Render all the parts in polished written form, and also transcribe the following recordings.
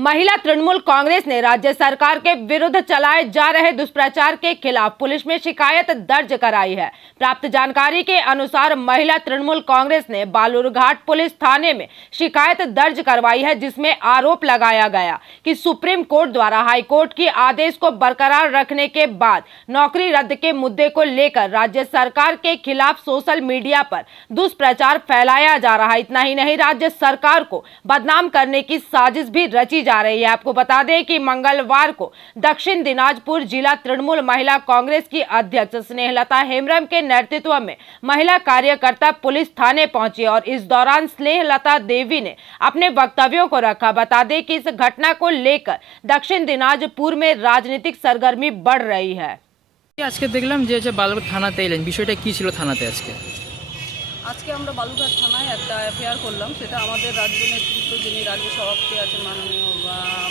महिला तृणमूल कांग्रेस ने राज्य सरकार के विरुद्ध चलाए जा रहे दुष्प्रचार के खिलाफ पुलिस में शिकायत दर्ज कराई है। प्राप्त जानकारी के अनुसार महिला तृणमूल कांग्रेस ने बालूरघाट पुलिस थाने में शिकायत दर्ज करवाई है, जिसमें आरोप लगाया गया कि सुप्रीम कोर्ट द्वारा हाई कोर्ट के आदेश को बरकरार रखने के बाद नौकरी रद्द के मुद्दे को लेकर राज्य सरकार के खिलाफ सोशल मीडिया पर दुष्प्रचार फैलाया जा रहा है। इतना ही नहीं, राज्य सरकार को बदनाम करने की साजिश भी रची जा रही है। आपको बता दें कि मंगलवार को दक्षिण दिनाजपुर जिला तृणमूल महिला कांग्रेस की अध्यक्ष स्नेहलता हेम्ब्रम के नेतृत्व में महिला कार्यकर्ता पुलिस थाने पहुंची और इस दौरान स्नेहलता देवी ने अपने वक्तव्यों को रखा। बता दें कि इस घटना को लेकर दक्षिण दिनाजपुर में राजनीतिक सरगर्मी बढ़ रही है। आज के देखलाम जे बालुरघाट থানাতে এলেন, বিষয়টা কি ছিল থানাতে আজকে আমরা বালুরঘাট থানায় একটা এফআইআর করলাম। সেটা আমাদের রাজ্য নেতৃত্ব, যিনি রাজ্য সভাপতি আছেন মাননীয়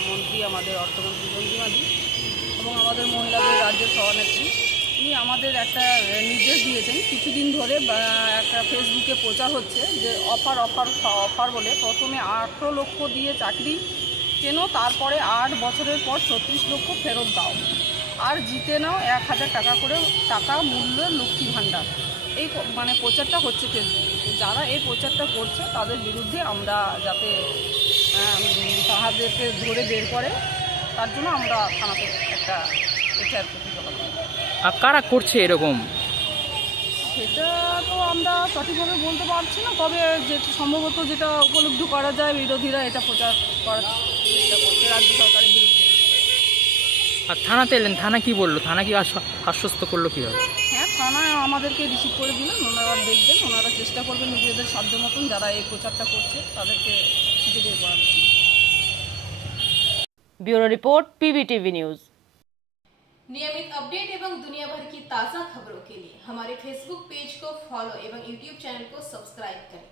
মন্ত্রী, আমাদের অর্থমন্ত্রী চন্দ্রিমাদি এবং আমাদের মহিলাদের রাজ্য সভানেত্রী, তিনি আমাদের একটা নির্দেশ দিয়েছেন। কিছুদিন ধরে একটা ফেসবুকে প্রচার হচ্ছে যে অফার অফার অফার বলে প্রথমে 18 লক্ষ দিয়ে চাকরি কেন, তারপরে 8 বছরের পর 36 লক্ষ ফেরত দাও, আর জিতে নাও 1000 টাকা করে টাকা মূল্যের লক্ষ্মী ভাণ্ডার। এই প্রচারটা হচ্ছে ফেসবুকে। যারা এই প্রচারটা করছে তাদের বিরুদ্ধে আমরা যাতে তাহাদেরকে ধরে বের করে, তার জন্য আমরা থানাতে একটা এফআইআর করতে পারি। আর কারা করছে এরকম সেটা তো আমরা সঠিকভাবে বলতে পারছি না, তবে যে সম্ভবত যেটা উপলব্ধি করা যায়, বিরোধীরা এটা প্রচার করার চেষ্টা করছে রাজ্য সরকারের বিরুদ্ধে। আর থানাতে এলেন, থানা কি বললো? থানা কি আশ্বস্ত করলো কিভাবে? হ্যাঁ, থানা আমাদেরকে রিসিভ করে দিলেন। ওনারা দেখবেন, ওনারা চেষ্টা করবেন নিজেদের সাধ্য মতন যারা এই প্রচারটা করছে তাদেরকে খুঁজে বের করার জন্য। Bureau report, PVTV news. नियमित अपडेट एवं दुनिया भर की ताज़ा खबरों के लिए हमारे फेसबुक पेज को फॉलो एवं यूट्यूब चैनल को सब्सक्राइब करें।